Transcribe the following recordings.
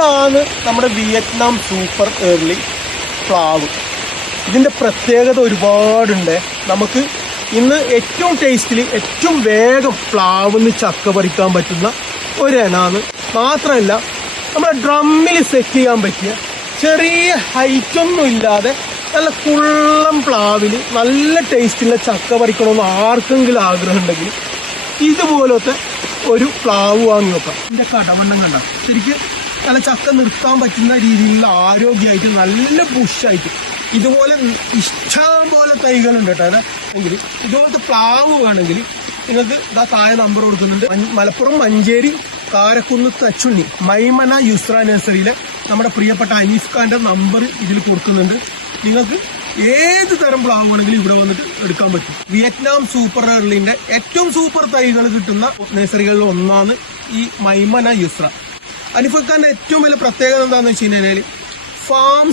ഇതാണ് നമ്മുടെ Vietnam super early പ്ലാവ്. ഇതിന്റെ പ്രത്യേകത ഒരുപാടുണ്ട്. നമുക്ക് ഇന്ന് ഏറ്റവും ടേസ്റ്റിൽ ഏറ്റവും വേഗം പ്ലാവിന്ന് ചക്ക പറിക്കാൻ പറ്റുന്ന ഒരെണ്ണാണ്. മാത്രമല്ല നമ്മുടെ ഡ്രമ്മിൽ സെറ്റ് ചെയ്യാൻ പറ്റിയ ചെറിയ ഹൈറ്റൊന്നും ഇല്ലാതെ നല്ല കുള്ളം പ്ലാവിൽ നല്ല ടേസ്റ്റുള്ള ചക്ക പറിക്കണമെന്ന് ആർക്കെങ്കിലും ആഗ്രഹം ഉണ്ടെങ്കിൽ ഇതുപോലത്തെ ഒരു പ്ലാവ് വാങ്ങി വെക്കാം. ഇതിന്റെ കടമണ്ണം കണ്ട ശരിക്കും നല്ല ചക്ക നിർത്താൻ പറ്റുന്ന രീതിയിലുള്ള ആരോഗ്യമായിട്ട് നല്ല ബുഷായിട്ട് ഇതുപോലെ ഇഷ്ടം പോലെ തൈകളുണ്ട് കേട്ടോ. എങ്കിൽ ഇതുപോലത്തെ പ്ലാവ് വേണമെങ്കിൽ നിങ്ങൾക്ക് ഇതാ താഴെ നമ്പർ കൊടുക്കുന്നുണ്ട്. മലപ്പുറം മഞ്ചേരി കാരക്കുന്ന് തച്ചുണ്ണി മൈമന യുസ്ര നഴ്സറിയിലെ നമ്മുടെ പ്രിയപ്പെട്ട അനീഫ് ഖാന്റെ നമ്പർ ഇതിൽ കൊടുക്കുന്നുണ്ട്. നിങ്ങൾക്ക് ഏത് തരം പ്ലാവ് വേണമെങ്കിലും ഇവിടെ വന്നിട്ട് എടുക്കാൻ പറ്റും. വിയറ്റ്നാം സൂപ്പർ ഏർലിന്റെ ഏറ്റവും സൂപ്പർ തൈകൾ കിട്ടുന്ന നഴ്സറികളിൽ ഒന്നാണ് ഈ മൈമന യുസ്ര. അനീഫ് ഖാന്റെ ഏറ്റവും വലിയ പ്രത്യേകത എന്താണെന്ന് വെച്ച് കഴിഞ്ഞാൽ ഫാം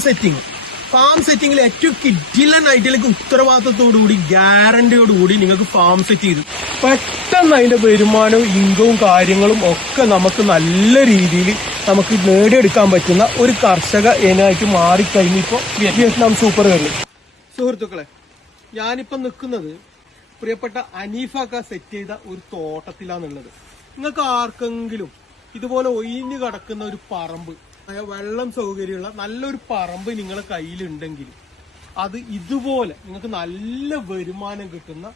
സെറ്റിംഗിൽ ഏറ്റവും കിഡിലനായിട്ട് ഉത്തരവാദിത്തത്തോടുകൂടി ഗ്യാരണ്ടിയോടുകൂടി നിങ്ങൾക്ക് ഫാം സെറ്റ് ചെയ്തു പെട്ടെന്ന് അതിന്റെ വരുമാനവും ഇൻകവും കാര്യങ്ങളും ഒക്കെ നമുക്ക് നല്ല രീതിയിൽ നമുക്ക് നേടിയെടുക്കാൻ പറ്റുന്ന ഒരു കർഷക ഇനമായിട്ട് മാറിക്കഴിഞ്ഞിപ്പോ വിയറ്റ്നാം സൂപ്പർ ഏർലി. സുഹൃത്തുക്കളെ, ഞാനിപ്പോ നിൽക്കുന്നത് പ്രിയപ്പെട്ട അനീഫക്ക സെറ്റ് ചെയ്ത ഒരു തോട്ടത്തിലാണുള്ളത്. നിങ്ങൾക്ക് ആർക്കെങ്കിലും ഇതുപോലെ ഒഴിഞ്ഞു കിടക്കുന്ന ഒരു പറമ്പ്, വെള്ളം സൗകര്യമുള്ള നല്ലൊരു പറമ്പ് നിങ്ങളെ കയ്യിലുണ്ടെങ്കിൽ അത് ഇതുപോലെ നിങ്ങൾക്ക് നല്ല വരുമാനം കിട്ടുന്ന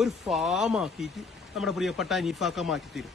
ഒരു ഫാം ആക്കിയിട്ട് നമ്മുടെ പ്രിയപ്പെട്ട അനീഫാക്ക മാറ്റിത്തരും.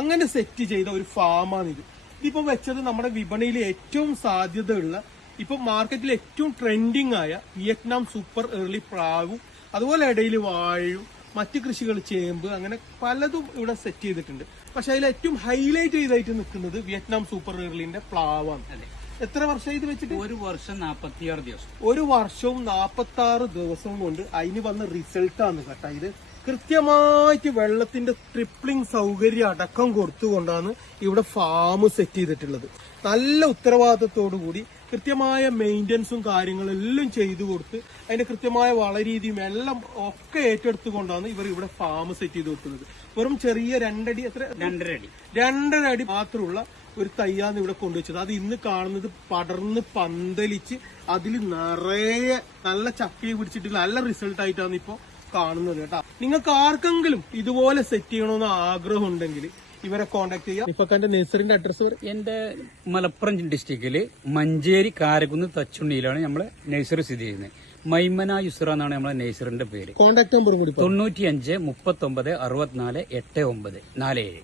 അങ്ങനെ സെറ്റ് ചെയ്ത ഒരു ഫാമാണിത്. ഇതിപ്പോ വെച്ചത് നമ്മുടെ വിപണിയിൽ ഏറ്റവും സാധ്യതയുള്ള ഇപ്പൊ മാർക്കറ്റിൽ ഏറ്റവും ട്രെൻഡിങ് ആയ വിയറ്റ്നാം സൂപ്പർ ഏർലി പ്ലാവും അതുപോലെ ഇടയിൽ വാഴയും മറ്റു കൃഷികൾ ചേമ്പ് അങ്ങനെ പലതും ഇവിടെ സെറ്റ് ചെയ്തിട്ടുണ്ട്. പക്ഷെ അതിൽ ഏറ്റവും ഹൈലൈറ്റ് ചെയ്തായിട്ട് നിൽക്കുന്നത് വിയറ്റ്നാം സൂപ്പർ ഏർലിന്റെ പ്ലാവാണ്. എത്ര വർഷം ഇത് വെച്ചിട്ട്? 1 വർഷം 46 ദിവസം. 1 വർഷവും 46 ദിവസവും കൊണ്ട് അതിന് വന്ന റിസൾട്ടാണ് കേട്ടോ. ഇത് കൃത്യമായിട്ട് വെള്ളത്തിന്റെ ട്രിപ്ലിംഗ് സൗകര്യം അടക്കം കൊടുത്തുകൊണ്ടാണ് ഇവിടെ ഫാം സെറ്റ് ചെയ്തിട്ടുള്ളത്. നല്ല ഉത്തരവാദിത്തത്തോടു കൂടി കൃത്യമായ മെയിൻ്റനൻസും കാര്യങ്ങളും എല്ലാം ചെയ്തു കൊടുത്ത് അതിന്റെ കൃത്യമായ വളരീതിയും എല്ലാം ഒക്കെ ഏറ്റെടുത്തുകൊണ്ടാണ് ഇവർ ഇവിടെ ഫാം സെറ്റ് ചെയ്ത് കൊടുക്കുന്നത്. വെറും ചെറിയ 2 അടി 2.5 അടി മാത്രമുള്ള ഒരു തയ്യാന്ന് ഇവിടെ കൊണ്ടുവച്ചത്. അത് ഇന്ന് കാണുന്നത് പടർന്ന് പന്തലിച്ച് അതിൽ നിറയെ നല്ല ചക്കയെ പിടിച്ചിട്ട് നല്ല റിസൾട്ട് ആയിട്ടാണ് ഇപ്പൊ കാണുന്നത് കേട്ടോ. നിങ്ങൾക്ക് ആർക്കെങ്കിലും ഇതുപോലെ സെറ്റ് ചെയ്യണമെന്ന് ആഗ്രഹം ഉണ്ടെങ്കിൽ ഇവരെ കോൺടാക്ട് ചെയ്യാം. ഇഫക്കാന്റെ നഴ്സറിന്റെ അഡ്രസ് എന്റെ മലപ്പുറം ഡിസ്ട്രിക്റ്റില് മഞ്ചേരി കാരക്കുന്ന് തച്ചുണ്ണിയിലാണ് നമ്മളെ നഴ്സറി സ്ഥിതി ചെയ്യുന്നത്. മൈമന യുസ്ര എന്നാണ് നമ്മളെ നഴ്സറിന്റെ പേര്. കോൺടാക്ട് നമ്പർ കൂടി 95 39 64 89 47.